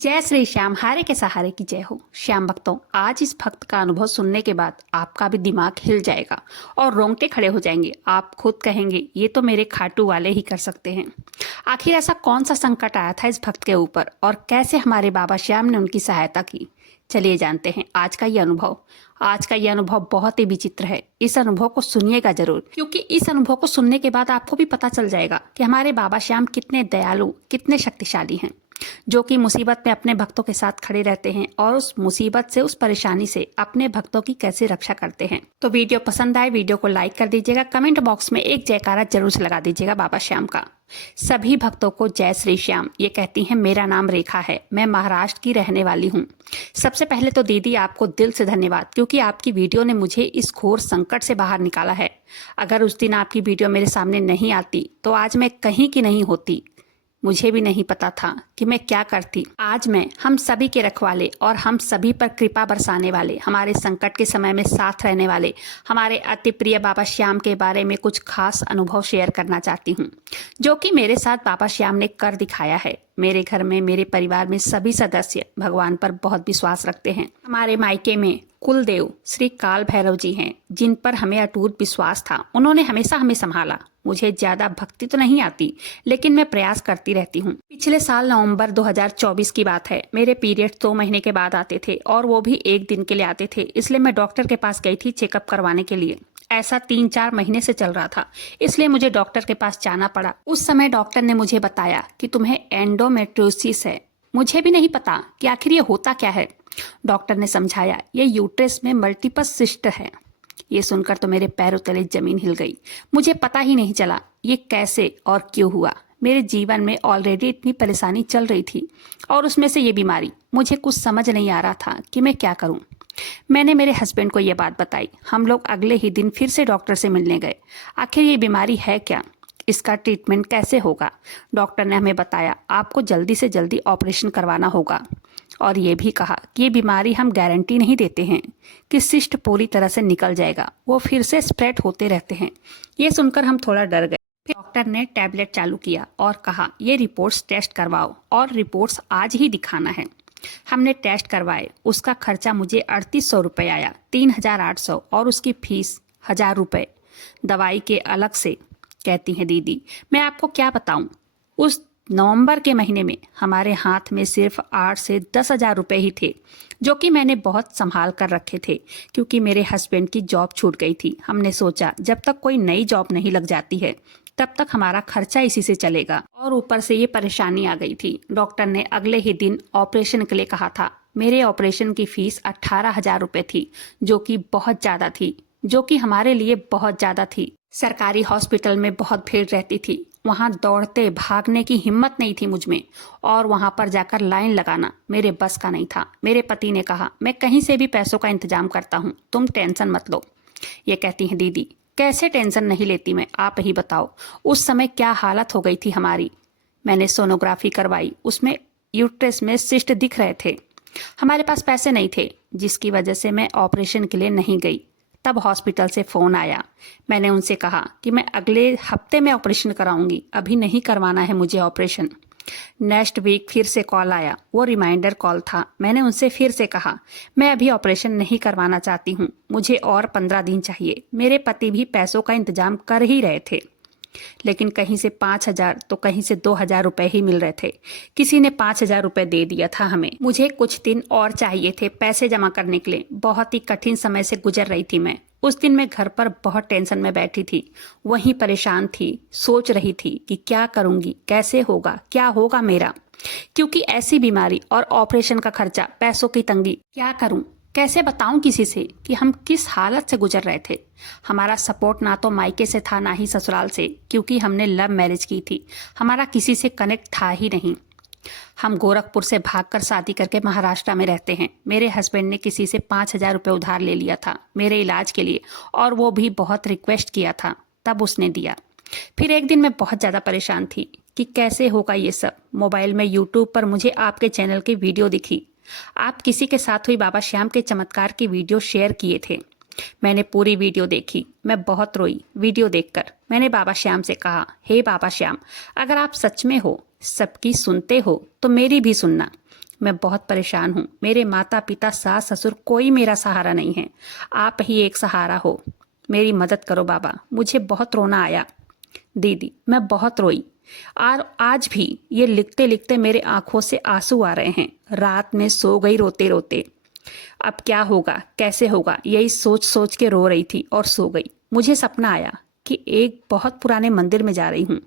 जय श्री श्याम, हारे के सहारे की जय हो। श्याम भक्तों, आज इस भक्त का अनुभव सुनने के बाद आपका भी दिमाग हिल जाएगा और रोंगटे खड़े हो जाएंगे। आप खुद कहेंगे ये तो मेरे खाटू वाले ही कर सकते हैं। आखिर ऐसा कौन सा संकट आया था इस भक्त के ऊपर और कैसे हमारे बाबा श्याम ने उनकी सहायता की। चलिए जानते हैं आज का ये अनुभव। आज का ये अनुभव बहुत ही विचित्र है। इस अनुभव को सुनिएगा जरूर, क्योंकि इस अनुभव को सुनने के बाद आपको भी पता चल जाएगा कि हमारे बाबा श्याम कितने दयालु, कितने शक्तिशाली हैं, जो कि मुसीबत में अपने भक्तों के साथ खड़े रहते हैं और उस मुसीबत से, उस परेशानी से अपने भक्तों की कैसे रक्षा करते हैं। तो वीडियो पसंद आए, वीडियो को लाइक कर दीजिएगा। कमेंट बॉक्स में एक जयकारा जरूर से लगा दीजिएगा बाबा श्याम का। सभी भक्तों को जय श्री श्याम। ये कहती हैं, मेरा नाम रेखा है, मैं महाराष्ट्र की रहने वाली हूँ। सबसे पहले तो दीदी आपको दिल से धन्यवाद, क्योंकि आपकी वीडियो ने मुझे इस घोर संकट से बाहर निकाला है। अगर उस दिन आपकी वीडियो मेरे सामने नहीं आती तो आज मैं कहीं की नहीं होती। मुझे भी नहीं पता था कि मैं क्या करती। आज मैं हम सभी के रखवाले और हम सभी पर कृपा बरसाने वाले, हमारे संकट के समय में साथ रहने वाले हमारे अति प्रिय बाबा श्याम के बारे में कुछ खास अनुभव शेयर करना चाहती हूँ, जो कि मेरे साथ बाबा श्याम ने कर दिखाया है। मेरे घर में, मेरे परिवार में सभी सदस्य भगवान पर बहुत विश्वास रखते हैं। हमारे मायके में कुलदेव श्री काल भैरव जी हैं, जिन पर हमें अटूट विश्वास था। उन्होंने हमेशा हमें संभाला। मुझे ज्यादा भक्ति तो नहीं आती, लेकिन मैं प्रयास करती रहती हूँ। पिछले साल नवंबर 2024 की बात है। मेरे पीरियड 2 महीने के बाद आते थे और वो भी एक दिन के लिए आते थे, इसलिए मैं डॉक्टर के पास गई थी चेकअप करवाने के लिए। ऐसा 3-4 महीने से चल रहा था, इसलिए मुझे डॉक्टर के पास जाना पड़ा। उस समय डॉक्टर ने मुझे बताया कि तुम्हें एंडोमेट्रियोसिस है। मुझे भी नहीं पता कि आखिर ये होता क्या है। डॉक्टर ने समझाया, ये यूट्रस में मल्टीपल सिस्ट है। ये सुनकर तो मेरे पैरों तले जमीन हिल गई। मुझे पता ही नहीं चला ये कैसे और क्यों हुआ। मेरे जीवन में ऑलरेडी इतनी परेशानी चल रही थी और उसमें से ये बीमारी। मुझे कुछ समझ नहीं आ रहा था कि मैं क्या करूं। मैंने मेरे हस्बैंड को ये बात बताई। हम लोग अगले ही दिन फिर से डॉक्टर से मिलने गए। आखिर ये बीमारी है क्या, इसका ट्रीटमेंट कैसे होगा। डॉक्टर ने हमें बताया, आपको जल्दी से जल्दी ऑपरेशन करवाना होगा और ये भी कहा कि ये बीमारी हम गारंटी नहीं देते हैं कि सिस्ट पूरी तरह से निकल जाएगा, वो फिर से स्प्रेड होते रहते हैं। ये सुनकर हम थोड़ा डर गए। फिर डॉक्टर ने टैबलेट चालू किया और कहा, ये रिपोर्ट्स टेस्ट करवाओ और रिपोर्ट्स आज ही दिखाना है। हमने टेस्ट करवाए। उसका खर्चा मुझे 3800 रुपये आया, 3800, और उसकी फीस 1000 रुपये दवाई के अलग से। कहती हैं, दीदी मैं आपको क्या बताऊं, उस नवंबर के महीने में हमारे हाथ में सिर्फ 8 से 10 हजार रुपये ही थे, जो कि मैंने बहुत संभाल कर रखे थे, क्योंकि मेरे हस्बैंड की जॉब छूट गई थी। हमने सोचा जब तक कोई नई जॉब नहीं लग जाती है तब तक हमारा खर्चा इसी से चलेगा। और ऊपर से ये परेशानी आ गई थी। डॉक्टर ने अगले ही दिन ऑपरेशन के लिए कहा था। मेरे ऑपरेशन की फीस 18 हजार रुपये थी, जो कि बहुत ज़्यादा थी, जो कि हमारे लिए बहुत ज़्यादा थी। सरकारी हॉस्पिटल में बहुत भीड़ रहती थी। वहाँ दौड़ते भागने की हिम्मत नहीं थी मुझ में, और वहाँ पर जाकर लाइन लगाना मेरे बस का नहीं था। मेरे पति ने कहा, मैं कहीं से भी पैसों का इंतजाम करता हूँ, तुम टेंशन मत लो। ये कहती हैं, दीदी कैसे टेंशन नहीं लेती मैं, आप ही बताओ उस समय क्या हालत हो गई थी हमारी। मैंने सोनोग्राफी करवाई, उसमें यूट्रस में सिस्ट दिख रहे थे। हमारे पास पैसे नहीं थे, जिसकी वजह से मैं ऑपरेशन के लिए नहीं गई। तब हॉस्पिटल से फ़ोन आया। मैंने उनसे कहा कि मैं अगले हफ्ते में ऑपरेशन कराऊंगी, अभी नहीं करवाना है मुझे ऑपरेशन। नेक्स्ट वीक फिर से कॉल आया, वो रिमाइंडर कॉल था। मैंने उनसे फिर से कहा, मैं अभी ऑपरेशन नहीं करवाना चाहती हूँ, मुझे और 15 दिन चाहिए। मेरे पति भी पैसों का इंतजाम कर ही रहे थे, लेकिन कहीं से 5 हजार तो कहीं से 2 हजार रुपये ही मिल रहे थे। किसी ने 5 हजार रुपये दे दिया था हमें। मुझे कुछ दिन और चाहिए थे पैसे जमा करने के लिए। बहुत ही कठिन समय से गुजर रही थी मैं। उस दिन मैं घर पर बहुत टेंशन में बैठी थी, वहीं परेशान थी, सोच रही थी कि क्या करूंगी, कैसे होगा, क्या होगा मेरा, क्योंकि ऐसी बीमारी और ऑपरेशन का खर्चा, पैसों की तंगी, क्या करूं, कैसे बताऊं किसी से कि हम किस हालत से गुजर रहे थे। हमारा सपोर्ट ना तो मायके से था, ना ही ससुराल से, क्योंकि हमने लव मैरिज की थी। हमारा किसी से कनेक्ट था ही नहीं। हम गोरखपुर से भागकर शादी करके महाराष्ट्र में रहते हैं। मेरे हस्बैंड ने किसी से 5 हजार रुपये उधार ले लिया था मेरे इलाज के लिए, और वो भी बहुत रिक्वेस्ट किया था, तब उसने दिया। फिर एक दिन मैं बहुत ज़्यादा परेशान थी कि कैसे होगा ये सब। मोबाइल में यूट्यूब पर मुझे आपके चैनल की वीडियो दिखी। आप किसी के साथ हुई बाबा श्याम के चमत्कार की वीडियो शेयर किए थे। मैंने पूरी वीडियो देखी। मैं बहुत रोई वीडियो देखकर। मैंने बाबा श्याम से कहा, हे बाबा श्याम, अगर आप सच में हो, सबकी सुनते हो, तो मेरी भी सुनना। मैं बहुत परेशान हूँ। मेरे माता पिता, सास ससुर, कोई मेरा सहारा नहीं है। आप ही एक सहारा हो। मेरी मदद करो बाबा। मुझे बहुत रोना आया दीदी, मैं बहुत रोई। और आज भी ये लिखते लिखते मेरे आंखों से आंसू आ रहे हैं। रात में सो गई रोते रोते। अब क्या होगा, कैसे होगा, यही सोच सोच के रो रही थी और सो गई। मुझे सपना आया कि एक बहुत पुराने मंदिर में जा रही हूँ।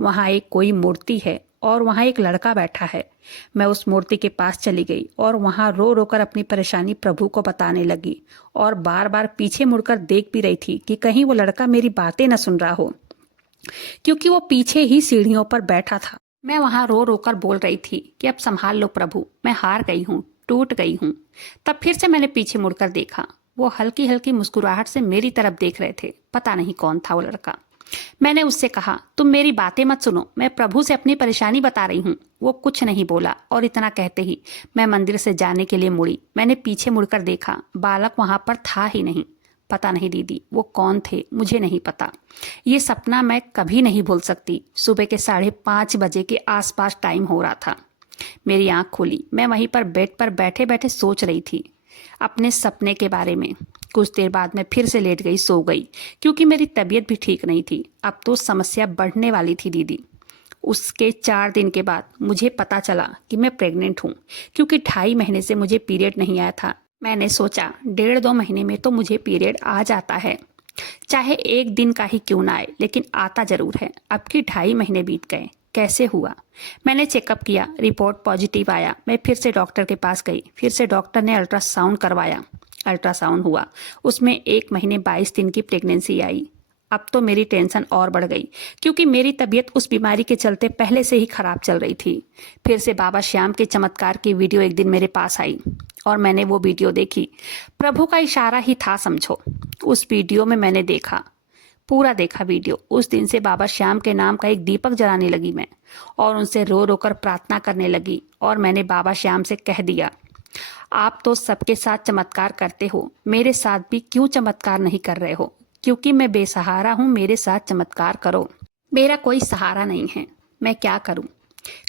वहाँ एक कोई मूर्ति है और वहाँ एक लड़का बैठा है। मैं उस मूर्ति के पास चली गई और वहाँ रो रो कर अपनी परेशानी प्रभु को बताने लगी और बार बार पीछे मुड़कर देख भी रही थी कि कहीं वो लड़का मेरी बातें न सुन रहा हो, क्योंकि वो पीछे ही सीढ़ियों पर बैठा था। मैं वहां रो रो कर बोल रही थी कि अब संभाल लो प्रभु, मैं हार गई हूँ, टूट गई हूँ। तब फिर से मैंने पीछे मुड़कर देखा। वो हल्की हल्की मुस्कुराहट से मेरी तरफ देख रहे थे। पता नहीं कौन था वो लड़का। मैंने उससे कहा, तुम मेरी बातें मत सुनो, मैं प्रभु से अपनी परेशानी बता रही हूँ। वो कुछ नहीं बोला और इतना कहते ही मैं मंदिर से जाने के लिए मुड़ी। मैंने पीछे मुड़कर देखा, बालक वहां पर था ही नहीं। पता नहीं दीदी वो कौन थे, मुझे नहीं पता। ये सपना मैं कभी नहीं भूल सकती। सुबह के 5:30 बजे के आसपास टाइम हो रहा था। मेरी आंख खुली। मैं वहीं पर बेड पर बैठे बैठे सोच रही थी अपने सपने के बारे में। कुछ देर बाद मैं फिर से लेट गई, सो गई, क्योंकि मेरी तबीयत भी ठीक नहीं थी। अब तो समस्या बढ़ने वाली थी दीदी। उसके 4 दिन के बाद मुझे पता चला कि मैं प्रेग्नेंट हूँ, क्योंकि 2.5 महीने से मुझे पीरियड नहीं आया था। मैंने सोचा 1.5-2 महीने में तो मुझे पीरियड आ जाता है, चाहे एक दिन का ही क्यों ना आए, लेकिन आता जरूर है। अब की 2.5 महीने बीत गए, कैसे हुआ? मैंने चेकअप किया, रिपोर्ट पॉजिटिव आया। मैं फिर से डॉक्टर के पास गई। फिर से डॉक्टर ने अल्ट्रासाउंड करवाया। अल्ट्रासाउंड हुआ, उसमें 1 महीने 22 दिन की प्रेगनेंसी आई। अब तो मेरी टेंशन और बढ़ गई, क्योंकि मेरी तबीयत उस बीमारी के चलते पहले से ही खराब चल रही थी। फिर से बाबा श्याम के चमत्कार की वीडियो एक दिन मेरे पास आई और मैंने वो वीडियो देखी। प्रभु का इशारा ही था समझो। उस वीडियो में मैंने देखा, पूरा देखा वीडियो। उस दिन से बाबा श्याम के नाम का एक दीपक जलाने लगी मैं और उनसे रो रो कर प्रार्थना करने लगी। और मैंने बाबा श्याम से कह दिया, आप तो सबके साथ चमत्कार करते हो, मेरे साथ भी क्यों चमत्कार नहीं कर रहे हो? क्योंकि मैं बेसहारा हूँ, मेरे साथ चमत्कार करो। मेरा कोई सहारा नहीं है, मैं क्या करूँ?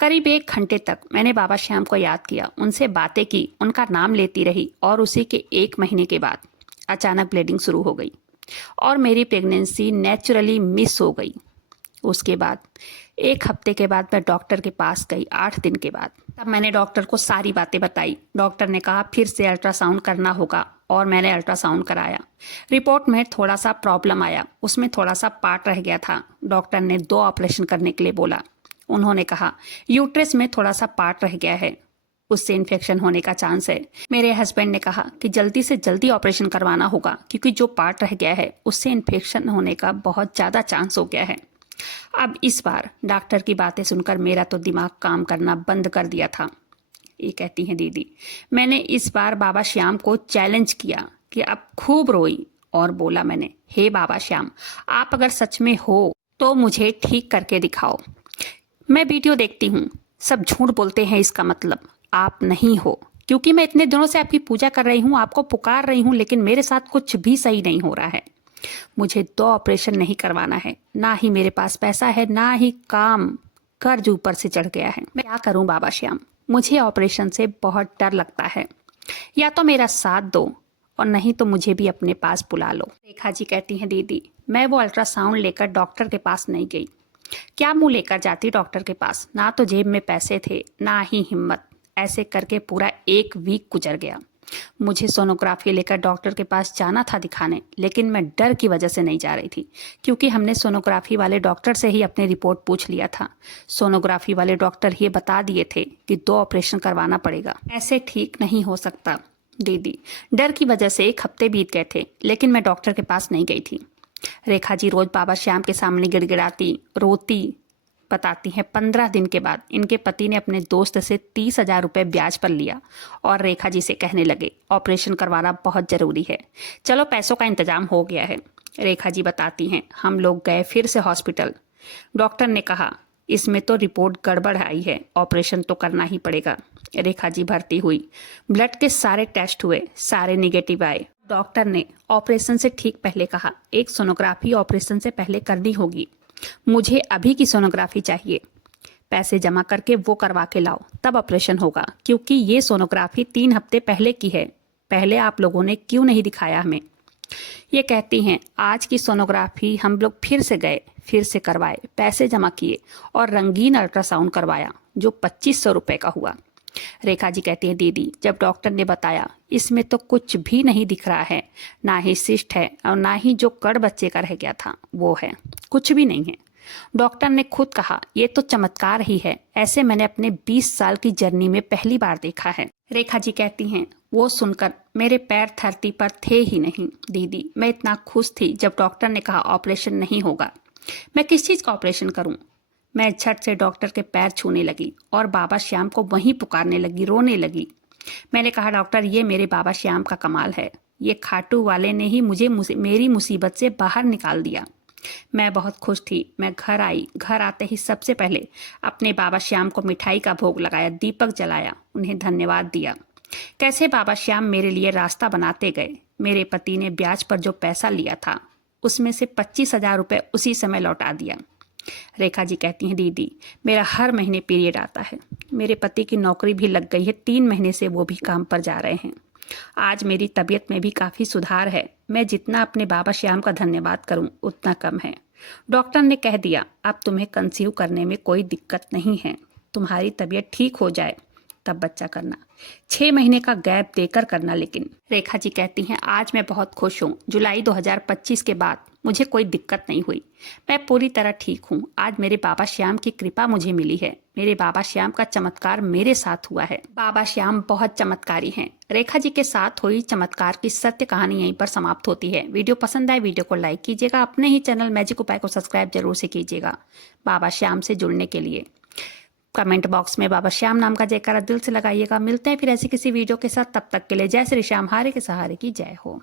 करीब 1 घंटे तक मैंने बाबा श्याम को याद किया, उनसे बातें की, उनका नाम लेती रही। और उसी के 1 महीने के बाद अचानक ब्लीडिंग शुरू हो गई और मेरी प्रेगनेंसी नेचुरली मिस हो गई। उसके बाद 1 हफ्ते के बाद मैं डॉक्टर के पास गई, 8 दिन के बाद। तब मैंने डॉक्टर को सारी बातें बताई। डॉक्टर ने कहा फिर से अल्ट्रासाउंड करना होगा और मैंने अल्ट्रासाउंड कराया। रिपोर्ट में थोड़ा सा प्रॉब्लम आया, उसमें थोड़ा सा पार्ट रह गया था। डॉक्टर ने 2 ऑपरेशन करने के लिए बोला। उन्होंने कहा यूट्रस में थोड़ा सा पार्ट रह गया है, उससे इन्फेक्शन होने का चांस है। मेरे हस्बैंड ने कहा कि जल्दी से जल्दी ऑपरेशन करवाना होगा, क्योंकि जो पार्ट रह गया है उससे इन्फेक्शन होने का बहुत ज़्यादा चांस हो गया है। अब इस बार डॉक्टर की बातें सुनकर मेरा तो दिमाग काम करना बंद कर दिया था। ये कहती हैं दीदी, मैंने इस बार बाबा श्याम को चैलेंज किया कि अब खूब रोई और बोला मैंने, हे बाबा श्याम, आप अगर सच में हो तो मुझे ठीक करके दिखाओ। मैं वीडियो देखती हूँ, सब झूठ बोलते हैं, इसका मतलब आप नहीं हो, क्योंकि मैं इतने दिनों से आपकी पूजा कर रही हूँ, आपको पुकार रही हूँ, लेकिन मेरे साथ कुछ भी सही नहीं हो रहा है। मुझे 2 ऑपरेशन नहीं करवाना है, ना ही मेरे पास पैसा है, ना ही काम, कर्ज ऊपर से चढ़ गया है। मैं क्या करूं बाबा श्याम? मुझे ऑपरेशन से बहुत डर लगता है। या तो मेरा साथ दो और नहीं तो मुझे भी अपने पास बुला लो। रेखा जी कहती हैं दीदी, मैं वो अल्ट्रासाउंड लेकर डॉक्टर के पास नहीं गई। क्या मुंह लेकर जाती डॉक्टर के पास? ना तो जेब में पैसे थे, ना ही हिम्मत। ऐसे करके पूरा 1 वीक गुजर गया। मुझे सोनोग्राफी लेकर डॉक्टर के पास जाना था दिखाने, लेकिन मैं डर की वजह से नहीं जा रही थी, क्योंकि हमने सोनोग्राफी वाले डॉक्टर से ही अपनी रिपोर्ट पूछ लिया था। सोनोग्राफी वाले डॉक्टर ये बता दिए थे कि 2 ऑपरेशन करवाना पड़ेगा। ऐसे ठीक नहीं हो सकता दीदी। डर की वजह से 1 हफ्ते बीत गए थे, लेकिन मैं डॉक्टर के पास नहीं गई थी। रेखा जी रोज बाबा श्याम के सामने गिड़गिड़ाती, रोती, बताती हैं 15 दिन के बाद इनके पति ने अपने दोस्त से 30,000 रुपये ब्याज पर लिया और रेखा जी से कहने लगे, ऑपरेशन करवाना बहुत ज़रूरी है। चलो पैसों का इंतजाम हो गया है। रेखा जी बताती हैं, हम लोग गए फिर से हॉस्पिटल। डॉक्टर ने कहा इसमें तो रिपोर्ट गड़बड़ आई है, ऑपरेशन तो करना ही पड़ेगा। रेखा जी भर्ती हुई, ब्लड के सारे टेस्ट हुए, सारे निगेटिव आए। डॉक्टर ने ऑपरेशन से ठीक पहले कहा, एक सोनोग्राफी ऑपरेशन से पहले करनी होगी, मुझे अभी की सोनोग्राफी चाहिए। पैसे जमा करके वो करवा के लाओ, तब ऑपरेशन होगा, क्योंकि ये सोनोग्राफी 3 हफ्ते पहले की है। पहले आप लोगों ने क्यों नहीं दिखाया हमें? ये कहती हैं आज की सोनोग्राफी हम लोग फिर से गए, फिर से करवाए, पैसे जमा किए और रंगीन अल्ट्रासाउंड करवाया जो 2500 रुपये का हुआ। रेखा जी कहती हैं दीदी, जब डॉक्टर ने बताया इसमें तो कुछ भी नहीं दिख रहा है, ना ही सिस्ट है और ना ही जो कड़ बच्चे का रह गया था वो है, कुछ भी नहीं है। डॉक्टर ने खुद कहा ये तो चमत्कार ही है, ऐसे मैंने अपने 20 साल की जर्नी में पहली बार देखा है। रेखा जी कहती हैं वो सुनकर मेरे पैर धरती पर थे ही नहीं दीदी। मैं इतना खुश थी जब डॉक्टर ने कहा ऑपरेशन नहीं होगा। मैं किस चीज़ का ऑपरेशन करूं? मैं झट से डॉक्टर के पैर छूने लगी और बाबा श्याम को वहीं पुकारने लगी, रोने लगी। मैंने कहा डॉक्टर ये मेरे बाबा श्याम का कमाल है, ये खाटू वाले ने ही मुझे मेरी मुसीबत से बाहर निकाल दिया। मैं बहुत खुश थी। मैं घर आई। घर आते ही सबसे पहले अपने बाबा श्याम को मिठाई का भोग लगाया, दीपक जलाया, उन्हें धन्यवाद दिया। कैसे बाबा श्याम मेरे लिए रास्ता बनाते गए। मेरे पति ने ब्याज पर जो पैसा लिया था उसमें से 25,000 रुपये उसी समय लौटा दिया। रेखा जी कहती हैं दीदी मेरा हर महीने पीरियड आता है, मेरे पति की नौकरी भी लग गई है, 3 महीने से वो भी काम पर जा रहे हैं। आज मेरी तबीयत में भी काफ़ी सुधार है। मैं जितना अपने बाबा श्याम का धन्यवाद करूं उतना कम है। डॉक्टर ने कह दिया अब तुम्हें कंसीव करने में कोई दिक्कत नहीं है, तुम्हारी तबीयत ठीक हो जाए तब बच्चा करना, 6 महीने का गैप देकर करना। लेकिन रेखा जी कहती हैं आज मैं बहुत खुश हूँ। जुलाई 2025 के बाद मुझे कोई दिक्कत नहीं हुई, मैं पूरी तरह ठीक हूँ। आज मेरे बाबा श्याम की कृपा मुझे मिली है, मेरे बाबा श्याम का चमत्कार मेरे साथ हुआ है। बाबा श्याम बहुत चमत्कारी हैं। रेखा जी के साथ हुई चमत्कार की सत्य कहानी यहीं पर समाप्त होती है। वीडियो पसंद आए वीडियो को लाइक कीजिएगा, अपने ही चैनल मैजिक उपाय को सब्सक्राइब जरूर से कीजिएगा। बाबा श्याम से जुड़ने के लिए कमेंट बॉक्स में बाबा श्याम नाम का जयकारा दिल से लगाइएगा। मिलते हैं फिर ऐसी किसी वीडियो के साथ, तब तक के लिए जय श्री श्याम, हारे के सहारे की जय हो।